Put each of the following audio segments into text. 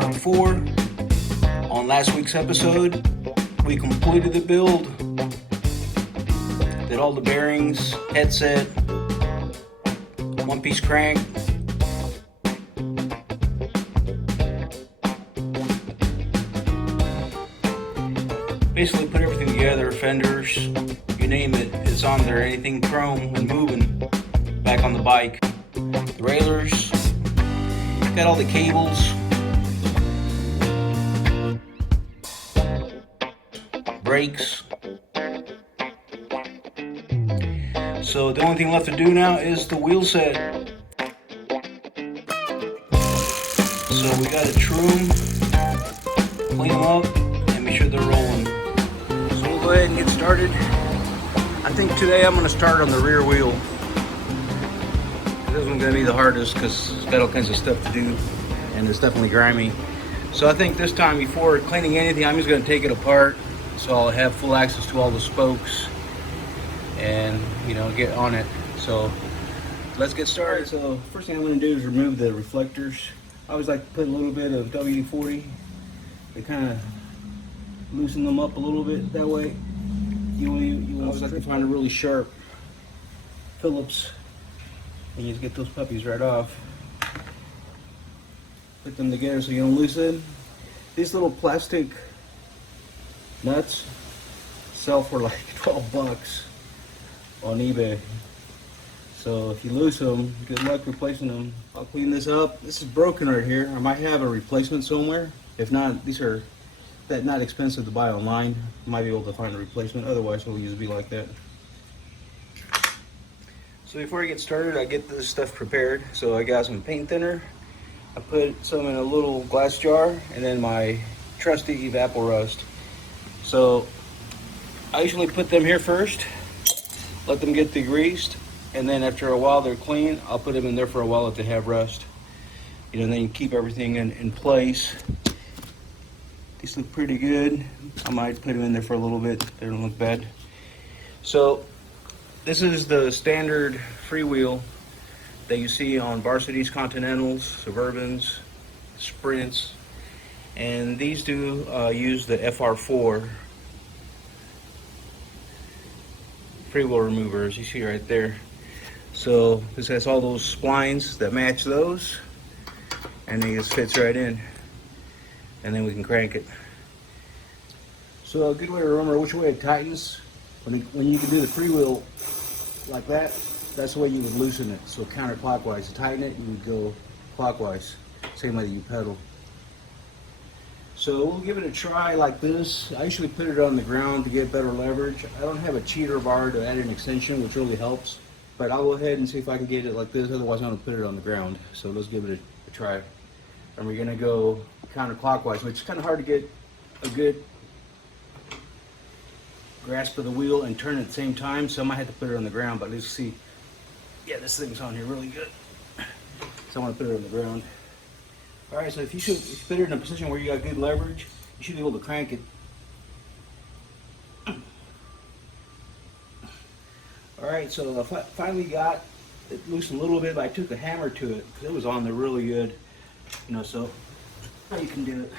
part 4. On last week's episode, we completed the build, did all the bearings, headset, one-piece crank, basically put everything together, fenders, you name it, it's on there, anything chrome and moving back on the bike. The railers, got all the cables, brakes. So the only thing left to do now is the wheel set. So we gotta trim, clean them up, and make sure they're rolling. So we'll go ahead and get started. I think today I'm gonna start on the rear wheel. This one's gonna be the hardest because it's got all kinds of stuff to do, and it's definitely grimy. So I think this time, before cleaning anything, I'm just gonna take it apart, so I'll have full access to all the spokes and get on it. So let's get started. So first thing I'm going to do is remove the reflectors. I always like to put a little bit of WD-40 to kind of loosen them up a little bit. That way you always like to find a really sharp Phillips and you just get those puppies right off. Put them together so you don't loosen. These little plastic nuts sell for like 12 bucks on eBay. So if you lose them, good luck replacing them. I'll clean this up. This is broken right here. I might have a replacement somewhere. If not, these are not expensive to buy online. You might be able to find a replacement. Otherwise, it'll usually be like that. So before I get started, I get this stuff prepared. So I got some paint thinner. I put some in a little glass jar, and then my trusty Evapor Rust. So I usually put them here first, let them get degreased, and then after a while they're clean, I'll put them in there for a while if they have rust. And then you keep everything in place. These look pretty good. I might put them in there for a little bit. They don't look bad. So this is the standard freewheel that you see on Varsities, Continentals, Suburbans, Sprints. And these do use the FR4 freewheel removers, you see right there. So this has all those splines that match those, and it just fits right in, and then we can crank it. So a good way to remember which way it tightens, when you can do the freewheel like that, that's the way you would loosen it. So counterclockwise, to tighten it, you would go clockwise, same way that you pedal. So we'll give it a try like this. I usually put it on the ground to get better leverage. I don't have a cheater bar to add an extension, which really helps. But I'll go ahead and see if I can get it like this. Otherwise, I'm going to put it on the ground. So let's give it a try. And we're going to go counterclockwise, which is kind of hard to get a good grasp of the wheel and turn at the same time. So I might have to put it on the ground. But let's see. Yeah, this thing's on here really good. So I want to put it on the ground. Alright, so if you put it in a position where you got good leverage, you should be able to crank it. Alright, so I finally got it loose a little bit, but I took a hammer to it because it was on there really good. So now you can do it.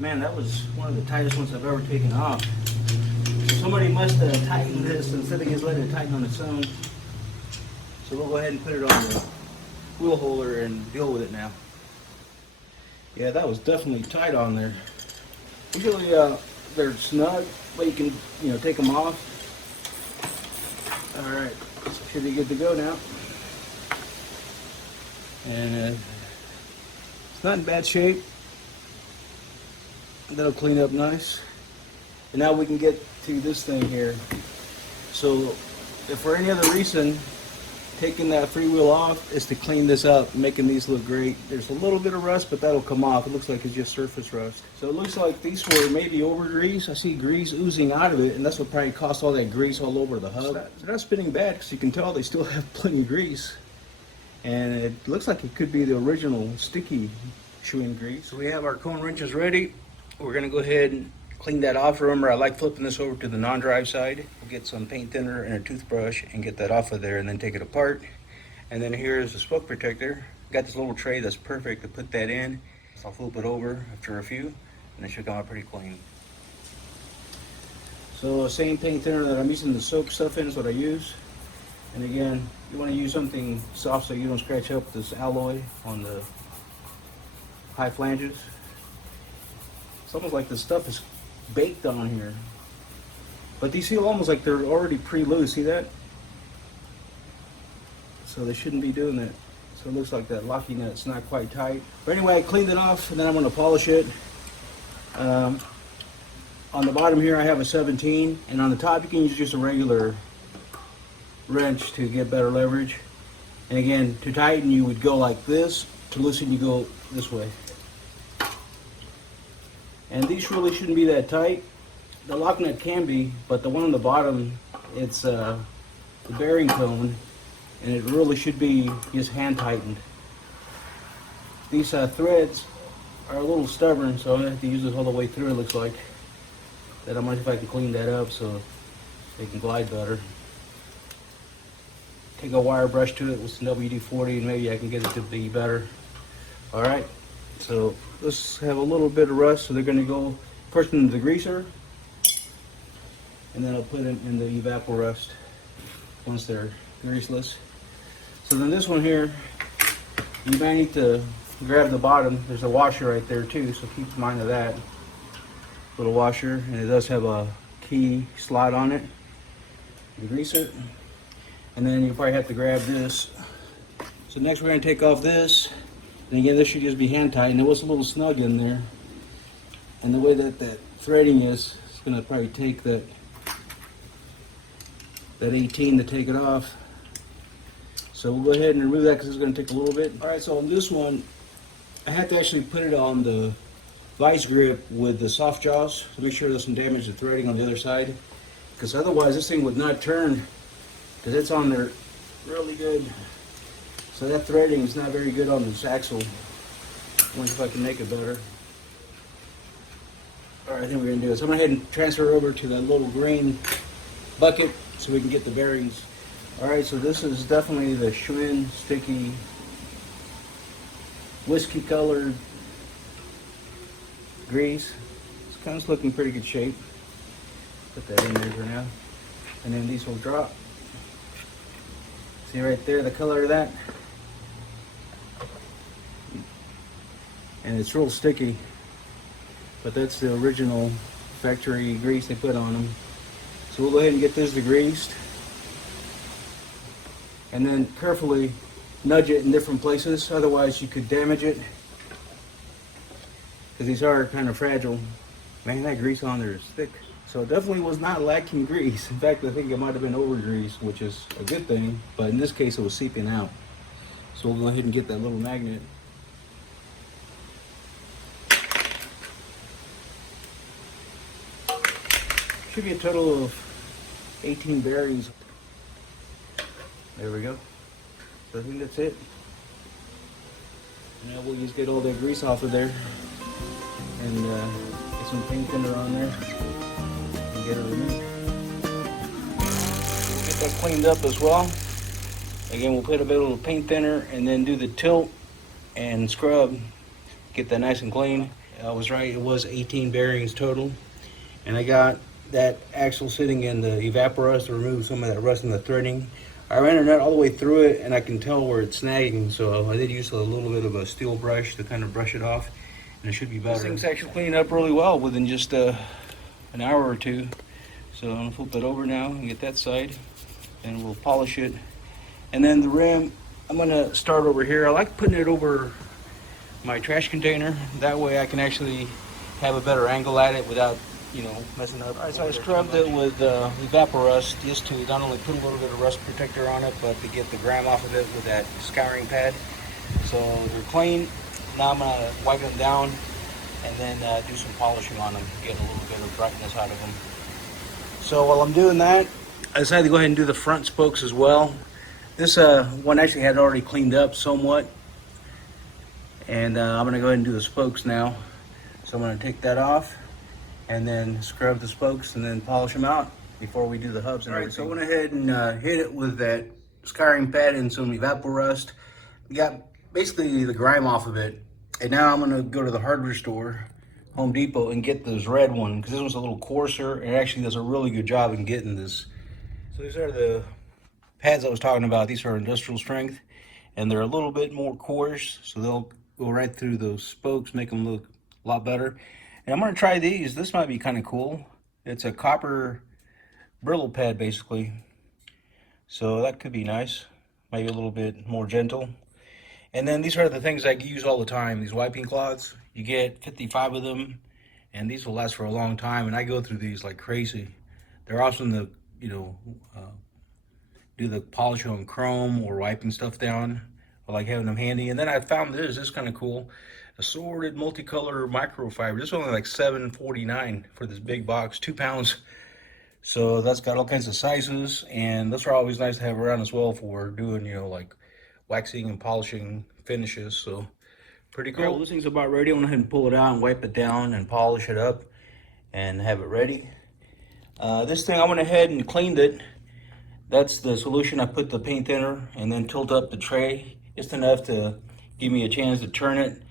Man, that was one of the tightest ones I've ever taken off. Somebody must have tightened this instead of just letting it tighten on its own. So we'll go ahead and put it on the wheel holder and deal with it now. Yeah, that was definitely tight on there. Usually they're snug, but you can take them off. All right, should be good to go now. And it's not in bad shape. That'll clean up nice. And now we can get to this thing here. So if for any other reason taking that freewheel off is to clean this up, making these look great. There's a little bit of rust, but that'll come off. It looks like it's just surface rust. So it looks like these were maybe over grease. I see grease oozing out of it, and that's what probably caused all that grease all over the hub. They're not spinning bad because you can tell they still have plenty of grease. And it looks like it could be the original sticky Schwinn grease. So we have our cone wrenches ready. We're gonna go ahead and clean that off. Remember, I like flipping this over to the non-drive side. We'll get some paint thinner and a toothbrush and get that off of there and then take it apart. And then here's the spoke protector. Got this little tray that's perfect to put that in. So I'll flip it over after a few, and it should come out pretty clean. So same paint thinner that I'm using the soap stuff in is what I use. And again, you want to use something soft so you don't scratch up this alloy on the high flanges. It's almost like the stuff is baked on here. But these feel almost like they're already pre-loose, see that? So they shouldn't be doing that. So it looks like that locking nut's not quite tight. But anyway, I cleaned it off and then I'm going to polish it. On the bottom here I have a 17, and on the top you can use just a regular wrench to get better leverage. And again, to tighten you would go like this, to loosen you go this way. And these really shouldn't be that tight. The lock nut can be, but the one on the bottom, it's the bearing cone, and it really should be just hand tightened. These threads are a little stubborn, so I'm gonna have to use this all the way through. It looks like that. I'm gonna see if I can clean that up so they can glide better. Take a wire brush to it with some WD-40 and maybe I can get it to be better. All right, so let's have a little bit of rust. So they're gonna go first into the greaser, and then I'll put it in the evapor rust once they're greaseless. So then this one here, you might need to grab the bottom. There's a washer right there too, so keep in mind of that. Little washer, and it does have a key slot on it. You grease it, and then you probably have to grab this. So next we're going to take off this, and again this should just be hand tight, and it was a little snug in there. And the way that that threading is, it's going to probably take that 18 to take it off. So we'll go ahead and remove that because it's going to take a little bit. All right, so on this one, I had to actually put it on the vice grip with the soft jaws to make sure there's some damage to threading on the other side, because otherwise this thing would not turn, because it's on there really good. So that threading is not very good on this axle. I wonder if I can make it better. All right, I think we're gonna do this. I'm gonna go ahead and transfer over to that little green bucket so we can get the bearings. All right, so this is definitely the Schwinn sticky whiskey colored grease. It's kind of looking pretty good shape. Put that in there for now. And then these will drop. See right there the color of that? And it's real sticky. But that's the original factory grease they put on them. So we'll go ahead and get this degreased. And then carefully nudge it in different places, otherwise you could damage it. Because these are kind of fragile. Man, that grease on there is thick. So it definitely was not lacking grease. In fact, I think it might have been over grease, which is a good thing. But in this case, it was seeping out. So we'll go ahead and get that little magnet. Should be a total of 18 bearings. There we go. So I think that's it. Now we'll just get all that grease off of there and get some paint thinner on there and get it removed. We'll get that cleaned up as well. Again, we'll put a bit of paint thinner and then do the tilt and scrub. Get that nice and clean. I was right, it was 18 bearings total. And I got that axle sitting in the evapor rust to remove some of that rust in the threading. I ran a nut all the way through it and I can tell where it's snagging, so I did use a little bit of a steel brush to kind of brush it off, and it should be better. This thing's actually cleaned up really well within just an hour or two. So I'm gonna flip it over now and get that side, and we'll polish it. And then the rim, I'm gonna start over here. I like putting it over my trash container. That way I can actually have a better angle at it without, you know, messing up. All right, so I scrubbed it with evapor rust just to not only put a little bit of rust protector on it, but to get the grime off of it with that scouring pad. So they're clean. Now I'm gonna wipe them down and then do some polishing on them, get a little bit of brightness out of them. So while I'm doing that, I decided to go ahead and do the front spokes as well. This one actually had already cleaned up somewhat, and I'm gonna go ahead and do the spokes now. So I'm gonna take that off and then scrub the spokes and then polish them out before we do the hubs and everything. So I went ahead and hit it with that scouring pad and some evapor rust. Got basically the grime off of it. And now I'm gonna go to the hardware store, Home Depot, and get this red one because this one's a little coarser and it actually does a really good job in getting this. So these are the pads I was talking about. These are industrial strength and they're a little bit more coarse, so they'll go right through those spokes, make them look a lot better. And I'm gonna try these. This might be kind of cool. It's a copper brittle pad basically, so that could be nice. Maybe a little bit more gentle. And then these are the things I use all the time, these wiping cloths. You get 55 of them, and these will last for a long time, and I go through these like crazy. They're awesome to, do the polish on chrome or wiping stuff down. I like having them handy. And then I found this is kind of cool. Assorted multicolor microfiber. This is only like $7.49 for this big box, 2 pounds. So that's got all kinds of sizes, and those are always nice to have around as well for doing, like waxing and polishing finishes. So pretty cool. Right, well, this thing's about ready. I went ahead and pull it out and wipe it down and polish it up and have it ready. This thing, I went ahead and cleaned it. That's the solution. I put the paint thinner and then tilt up the tray just enough to give me a chance to turn it.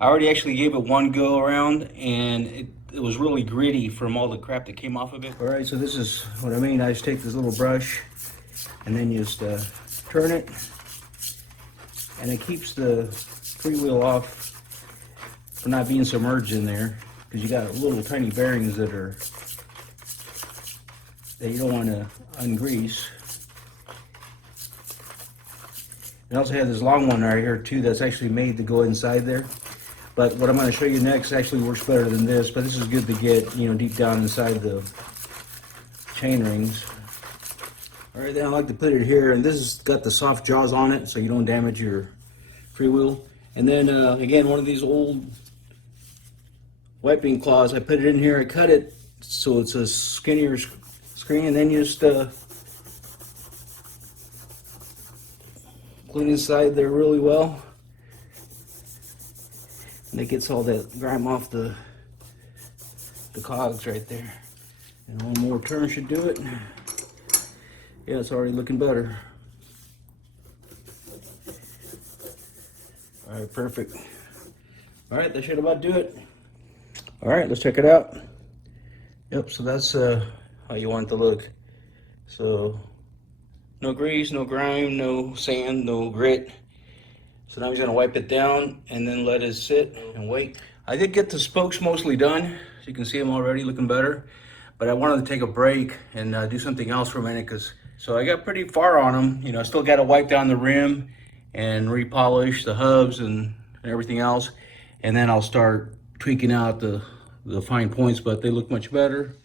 I already actually gave it one go around, and it was really gritty from all the crap that came off of it. All right, so this is what I mean. I just take this little brush and then just turn it, and it keeps the freewheel off from not being submerged in there, because you got little tiny bearings that you don't want to ungrease. And I also have this long one right here too that's actually made to go inside there. But what I'm going to show you next actually works better than this, but this is good to get, deep down inside the chain rings. All right, then I like to put it here, and this has got the soft jaws on it so you don't damage your freewheel. And then again, one of these old wiping cloths, I put it in here, I cut it so it's a skinnier screen, and then you just clean inside there really well. And it gets all that grime off the cogs right there. And one more turn should do it. Yeah, it's already looking better. All right, perfect. All right, that should about do it. All right, let's check it out. Yep, so that's how you want it to look. So no grease, no grime, no sand, no grit. So now I'm just gonna wipe it down and then let it sit and wait. I did get the spokes mostly done. So you can see them already looking better. But I wanted to take a break and do something else for a minute, so I got pretty far on them. I still got to wipe down the rim and repolish the hubs and everything else. And then I'll start tweaking out the fine points, but they look much better.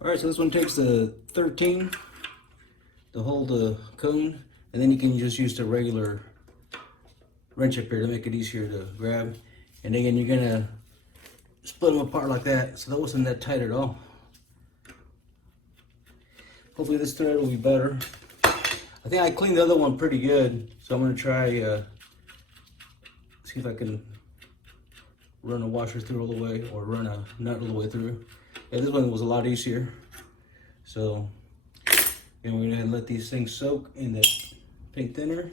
All right, so this one takes the 13 to hold the cone, and then you can just use the regular wrench up here to make it easier to grab. And again, you're gonna split them apart like that, so that wasn't that tight at all. Hopefully this thread will be better. I think I cleaned the other one pretty good, so I'm gonna try see if I can run a washer through all the way, or run a nut all the way through. Yeah, this one was a lot easier. So we're gonna let these things soak in the paint thinner,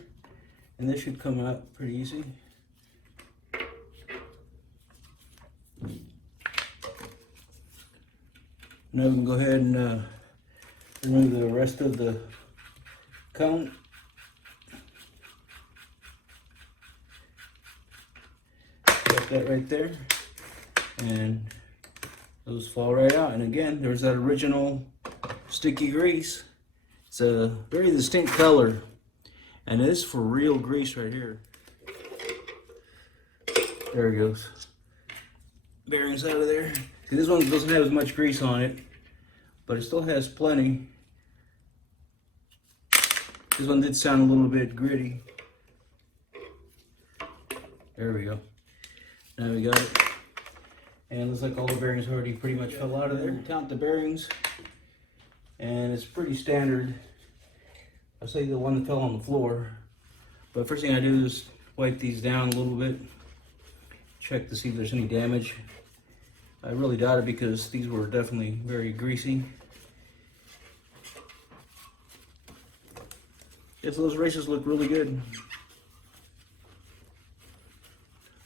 and this should come out pretty easy. Now we can go ahead and remove the rest of the cone. Got that right there, and those fall right out. And again, there's that original sticky grease. It's a very distinct color, and it is for real grease right here. There it goes. Bearings out of there. See, this one doesn't have as much grease on it, but it still has plenty. This one did sound a little bit gritty. There we go. Now we got it. And it looks like all the bearings already pretty much fell out of there. Count the bearings, and it's pretty standard. I'll say the one that fell on the floor. But first thing I do is wipe these down a little bit, check to see if there's any damage. I really doubt it, because these were definitely very greasy. Yeah, so those races look really good.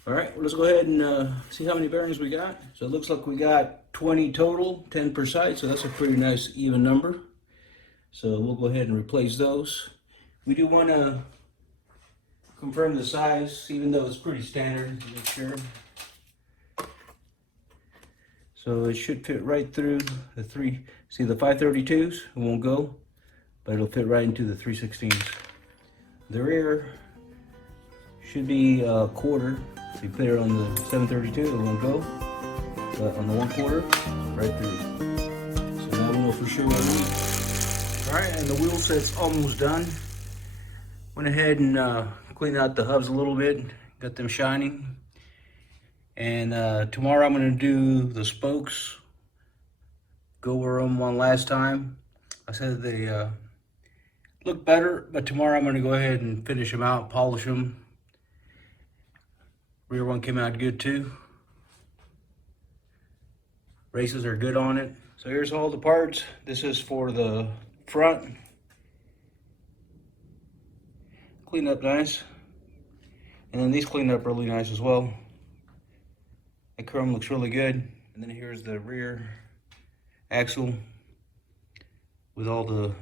All right, well, let's go ahead and see how many bearings we got. So it looks like we got 20 total, 10 per side, so that's a pretty nice even number. So we'll go ahead and replace those. We do want to confirm the size, even though it's pretty standard, to make sure. So it should fit right through the see the 532s, it won't go, but it'll fit right into the 316s. The rear should be a quarter. If you put it on the 732, it won't go, but on the 1/4, right through. So now we know for sure what we need. All right, and the wheel set's almost done. Went ahead and cleaned out the hubs a little bit, got them shining. And tomorrow I'm gonna do the spokes, go over them one last time. I said they look better, but tomorrow I'm gonna go ahead and finish them out, polish them. Rear one came out good too. Races are good on it. So here's all the parts. This is for the front. Cleaned up nice. And then these cleaned up really nice as well. The chrome looks really good. And then here's the rear axle with all the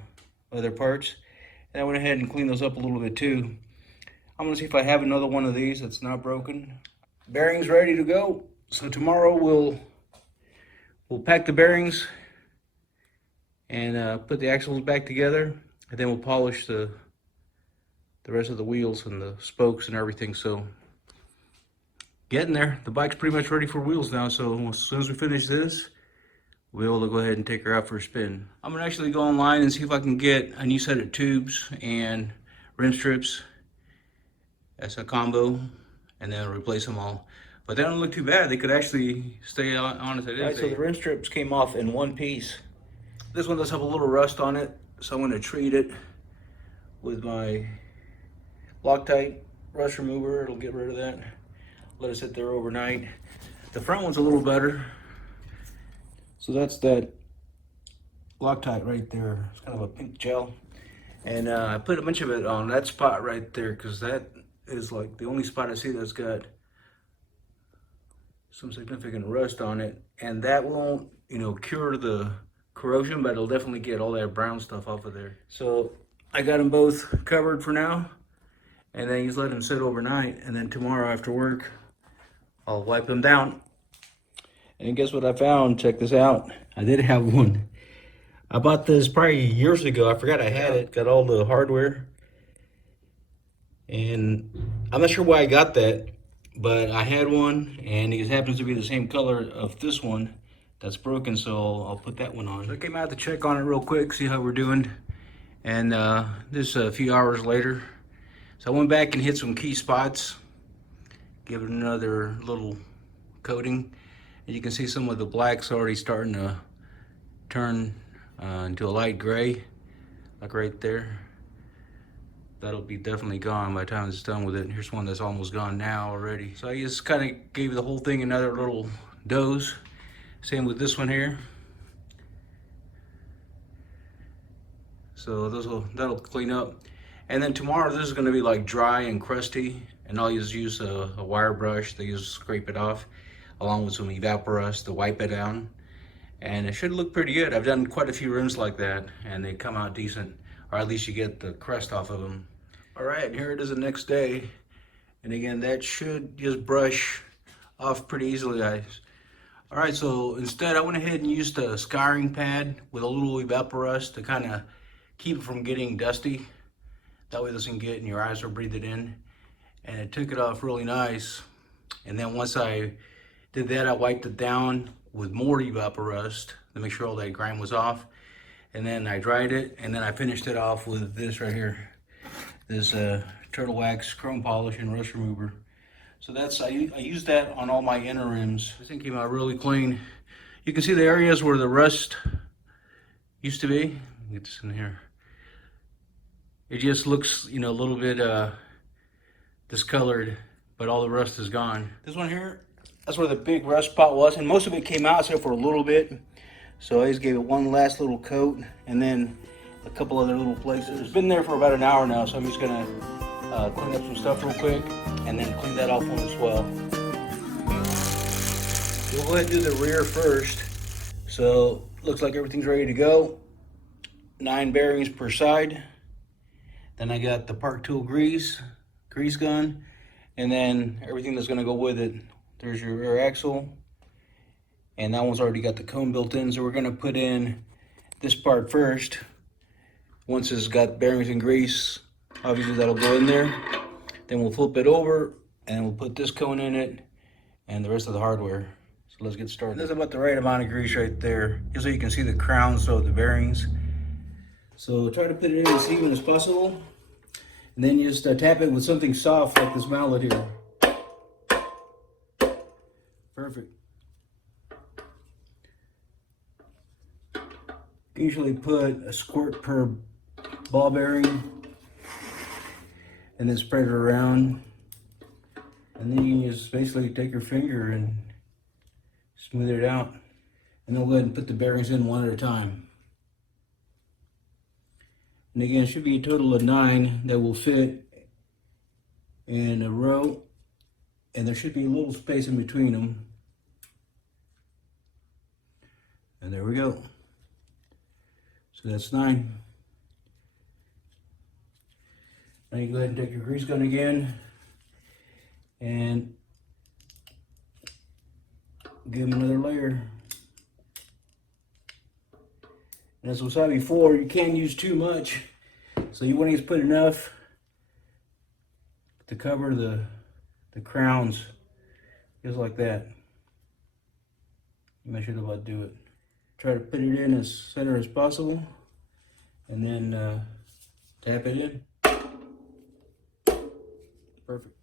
other parts. And I went ahead and cleaned those up a little bit too. I'm gonna see if I have another one of these that's not broken. Bearings ready to go. So tomorrow we'll pack the bearings and put the axles back together, and then we'll polish the rest of the wheels and the spokes and everything. So getting there. The bike's pretty much ready for wheels now. So as soon as we finish this, we'll be able to go ahead and take her out for a spin. I'm gonna actually go online and see if I can get a new set of tubes and rim strips. That's a combo, and then replace them all. But they don't look too bad. They could actually stay on as it is. Right, so the rim strips came off in one piece. This one does have a little rust on it, so I'm gonna treat it with my Loctite rust remover. It'll get rid of that. Let it sit there overnight. The front one's a little better. So that's that Loctite right there. It's kind of a pink gel. And I put a bunch of it on that spot right there, because that is like the only spot I see that's got some significant rust on it. And that won't, cure the corrosion, but it'll definitely get all that brown stuff off of there. So I got them both covered for now. And then you just let them sit overnight. And then tomorrow after work, I'll wipe them down. And guess what I found? Check this out. I did have one. I bought this probably years ago. I forgot I had it. Got all the hardware. And I'm not sure why I got that, but I had one, and it happens to be the same color of this one that's broken, so I'll put that one on. So I came out to check on it real quick, see how we're doing. And this a few hours later. So I went back and hit some key spots, give it another little coating. And you can see some of the black's already starting to turn into a light gray, like right there. That'll be definitely gone by the time it's done with it. Here's one that's almost gone now already. So I just kind of gave the whole thing another little dose. Same with this one here. So that'll clean up. And then tomorrow this is going to be like dry and crusty, and I'll just use a wire brush to just scrape it off, along with some evaporust to wipe it down. And it should look pretty good. I've done quite a few rims like that, and they come out decent, or at least you get the crust off of them. All right, here it is the next day. And again, that should just brush off pretty easily, guys. All right, so instead I went ahead and used a scouring pad with a little evaporust to kind of keep it from getting dusty. That way it doesn't get in your eyes or breathe it in. And it took it off really nice. And then once I did that, I wiped it down with more evaporust to make sure all that grime was off. And then I dried it, and then I finished it off with this right here. This turtle wax chrome polish and rust remover. So I used that on all my inner rims. This thing came out really clean. You can see the areas where the rust used to be. Get this in here. It just looks, a little bit discolored, but all the rust is gone. This one here, that's where the big rust spot was, and most of it came out except for a little bit. So I just gave it one last little coat, and then a couple other little places. It's been there for about an hour now, so I'm just gonna clean up some stuff real quick, and then clean that off one as well. We'll go ahead and do the rear first. So looks like everything's ready to go. 9 bearings per side. Then I got the Park Tool grease gun, and then everything that's gonna go with it. There's your rear axle, and that one's already got the cone built in. So we're gonna put in this part first. Once it's got bearings and grease, obviously that'll go in there. Then we'll flip it over and we'll put this cone in it and the rest of the hardware. So let's get started. That's about the right amount of grease right there, just so you can see the crowns of the bearings. So try to put it in as even as possible. And then you just tap it with something soft like this mallet here. Perfect. Usually put a squirt per ball bearing and then spread it around. And then you can just basically take your finger and smooth it out. And then we'll go ahead and put the bearings in one at a time. And again, it should be a total of 9 that will fit in a row. And there should be a little space in between them. And there we go. So that's 9. Now you go ahead and take your grease gun again and give them another layer. And as we saw before, you can't use too much, so you want to just put enough to cover the crowns, just like that. Make sure to do it. Try to put it in as center as possible, and then tap it in. Perfect.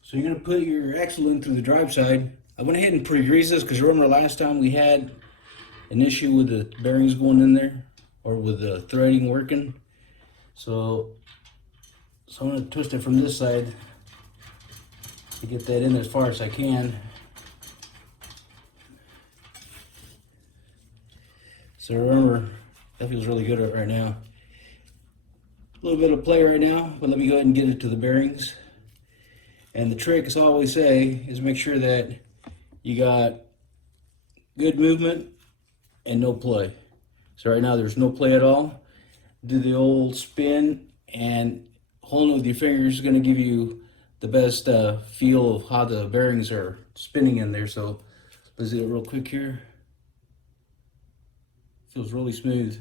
So you're gonna put your axle in through the drive side. I went ahead and pre-greased this because remember last time we had an issue with the bearings going in there, or with the threading working. So I'm gonna twist it from this side to get that in as far as I can. So remember, that feels really good right now. A little bit of play right now, but let me go ahead and get it to the bearings. And the trick, as I always say, is make sure that you got good movement and no play. So right now there's no play at all. Do the old spin, and holding it with your fingers is going to give you the best feel of how the bearings are spinning in there. So let's do it real quick here. Feels really smooth.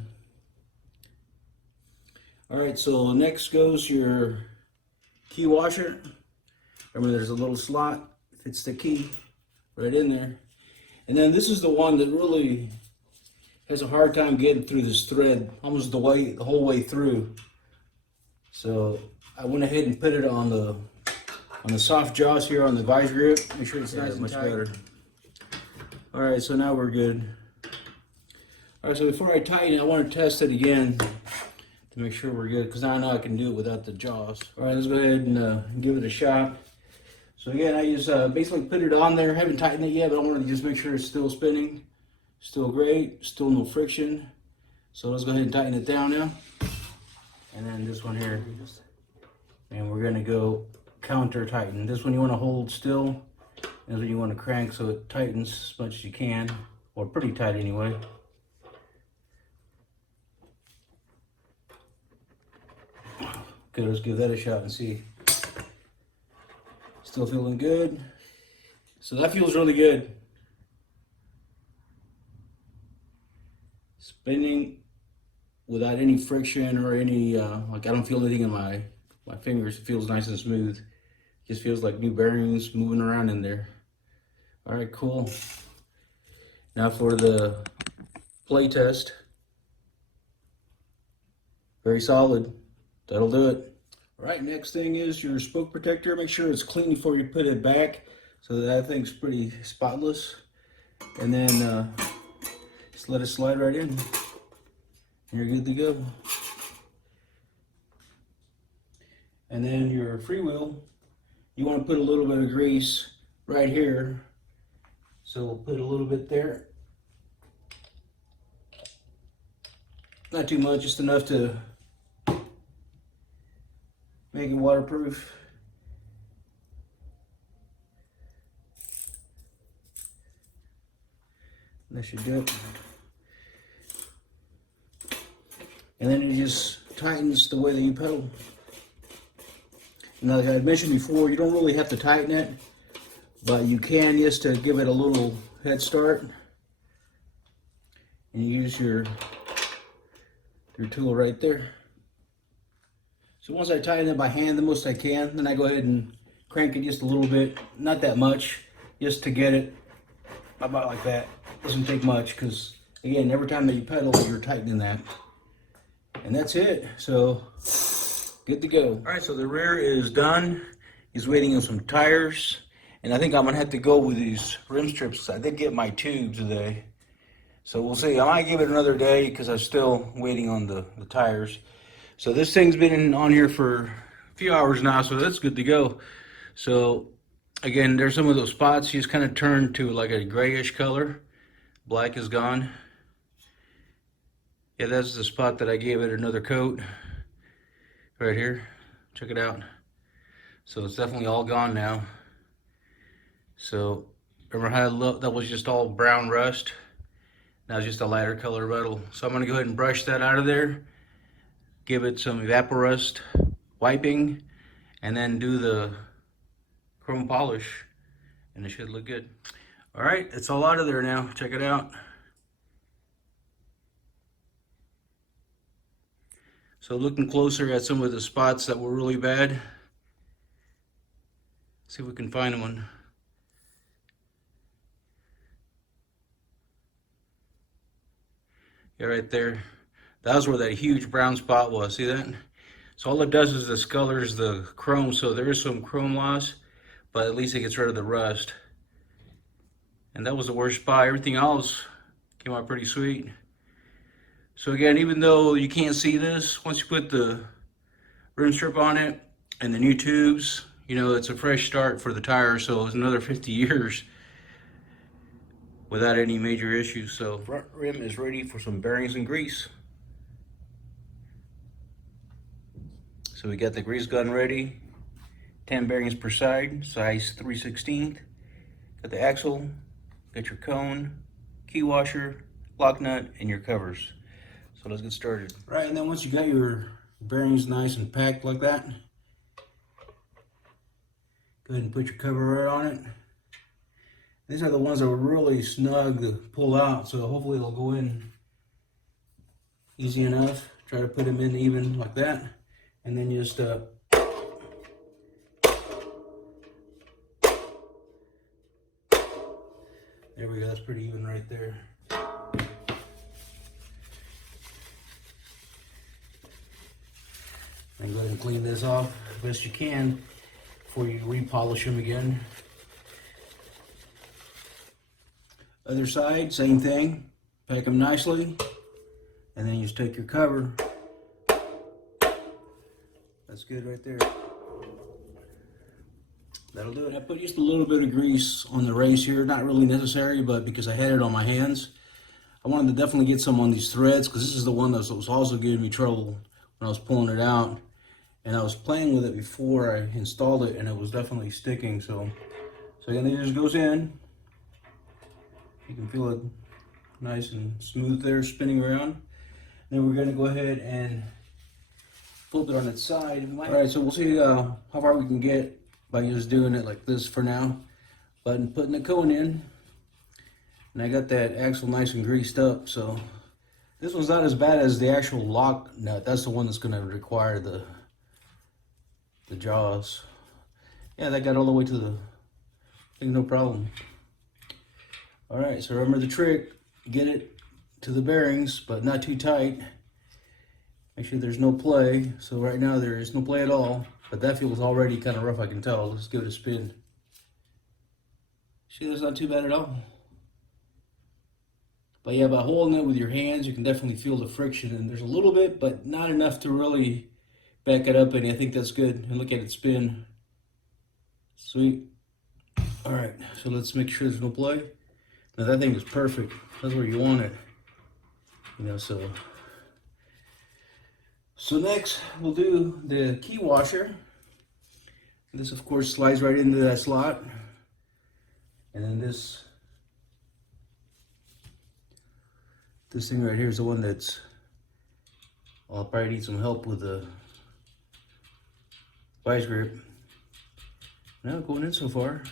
All right, so next goes your key washer. Remember, there's a little slot, fits the key right in there. And then this is the one that really has a hard time getting through this thread almost the whole way through. So I went ahead and put it on the soft jaws here on the vice grip. Make sure it's nice and tight. Better. All right, so now we're good. All right, so before I tighten it, I want to test it again to make sure we're good, because now I know I can do it without the jaws. All right, let's go ahead and give it a shot. So again, I just basically put it on there. Haven't tightened it yet, but I want to just make sure it's still spinning. Still great, still no friction. So let's go ahead and tighten it down now. And then this one here, and we're gonna go counter tighten. This one you want to hold still. This one you want to crank so it tightens as much as you can, or pretty tight anyway. Okay, let's give that a shot and see. Still feeling good. So that feels really good. Spinning without any friction or any, like I don't feel anything in my fingers. It feels nice and smooth. Just feels like new bearings moving around in there. All right, cool. Now for the play test. Very solid. That'll do it. All right, next thing is your spoke protector. Make sure it's clean before you put it back, so that thing's pretty spotless. And then just let it slide right in. You're good to go. And then your freewheel, you want to put a little bit of grease right here. So we'll put a little bit there. Not too much, just enough to make it waterproof. That should do it. And then it just tightens the way that you pedal. Now, like I mentioned before, you don't really have to tighten it, but you can just to give it a little head start. And you use your tool right there. So once I tighten it by hand the most I can, then I go ahead and crank it just a little bit, not that much, just to get it about like that. Doesn't take much because, again, every time that you pedal, you're tightening that. And that's it. So good to go. All right, so the rear is done. He's waiting on some tires. And I think I'm gonna have to go with these rim strips. I did get my tube today. So we'll see. I might give it another day because I'm still waiting on the tires. So this thing's been on here for a few hours now, so that's good to go. So again, there's some of those spots. He's kind of turned to like a grayish color. Black is gone. Yeah, that's the spot that I gave it another coat. Right here. Check it out. So it's definitely all gone now. So remember how that was just all brown rust? Now it's just a lighter color metal. So I'm gonna go ahead and brush that out of there, give it some evaporust wiping, and then do the chrome polish, and it should look good. All right, it's all out of there now. Check it out. So looking closer at some of the spots that were really bad. See if we can find one. Yeah, right there. That was where that huge brown spot was. See that? So all it does is discolors the chrome, so there is some chrome loss, but at least it gets rid of the rust. And that was the worst spot. Everything else came out pretty sweet. So again, even though you can't see this, once you put the rim strip on it and the new tubes, you know, it's a fresh start for the tire, so it's another 50 years without any major issues. So front rim is ready for some bearings and grease. So we got the grease gun ready, 10 bearings per side, size 3/16. Got the axle, got your cone, key washer, lock nut, and your covers. So let's get started. Right, and then once you got your bearings nice and packed like that, go ahead and put your cover right on it. These are the ones that were really snug to pull out, so hopefully they'll go in easy enough. Try to put them in even like that, and then just there we go. That's pretty even right there. And go ahead and clean this off as best you can before you repolish them again. Other side, same thing. Pack them nicely, and then you just take your cover. That's good right there. That'll do it. I put just a little bit of grease on the race here. Not really necessary, but because I had it on my hands, I wanted to definitely get some on these threads, because this is the one that was also giving me trouble when I was pulling it out. And I was playing with it before I installed it, and it was definitely sticking. So again, it just goes in. You can feel it nice and smooth there, spinning around. Then we're going to go ahead and flip it on its side. All right, so we'll see how far we can get by just doing it like this for now. But putting the cone in, and I got that axle nice and greased up. So this one's not as bad as the actual lock nut. That's the one that's going to require the jaws. Yeah, that got all the way to the thing, no problem. All right, so remember the trick, get it to the bearings, but not too tight. Make sure there's no play. So right now there is no play at all, but that feels already kind of rough, I can tell. Let's give it a spin. See, that's not too bad at all. But yeah, by holding it with your hands, you can definitely feel the friction, and there's a little bit, but not enough to really back it up, and I think that's good. And look at it spin. Sweet. All right, so let's make sure there's no play. Now that thing is perfect. That's where you want it. You know, so next we'll do the key washer. This of course slides right into that slot. And then this This thing right here is the one that's, well, I'll probably need some help with the vice grip. No, going in so far.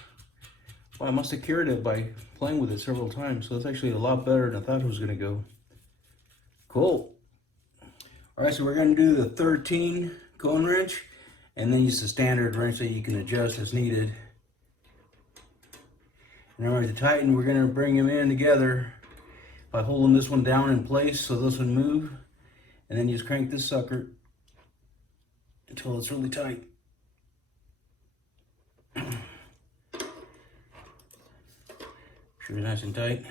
Well, I must have cured it by playing with it several times, so it's actually a lot better than I thought it was gonna go. Cool. All right, so we're gonna do the 13 cone wrench, and then use the standard wrench that you can adjust as needed. And then to tighten, we're gonna bring them in together by holding this one down in place so this one move, and then you just crank this sucker until it's really tight. Sure, nice and tight.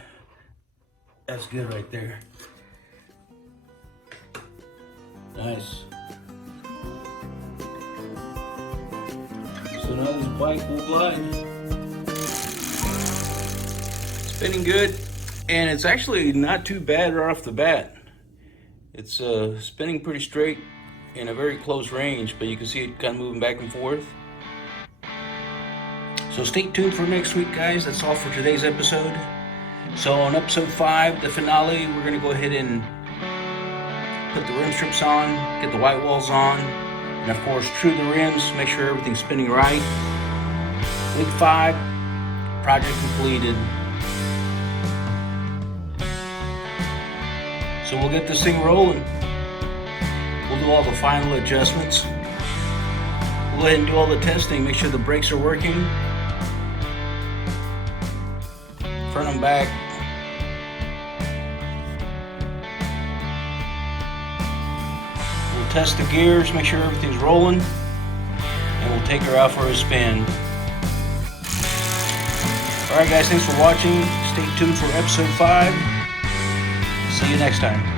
That's good right there. Nice. So now this bike will glide. Spinning good, and it's actually not too bad right off the bat. It's spinning pretty straight in a very close range, but you can see it kind of moving back and forth. So stay tuned for next week, guys. That's all for today's episode. So on episode 5, the finale, we're gonna go ahead and put the rim strips on, get the white walls on, and of course true the rims, make sure everything's spinning right. Week 5, project completed. So we'll get this thing rolling. We'll do all the final adjustments. We'll go ahead and do all the testing, make sure the brakes are working. Front and back. We'll test the gears, make sure everything's rolling, and we'll take her out for a spin. Alright guys, thanks for watching. Stay tuned for episode 5. See you next time.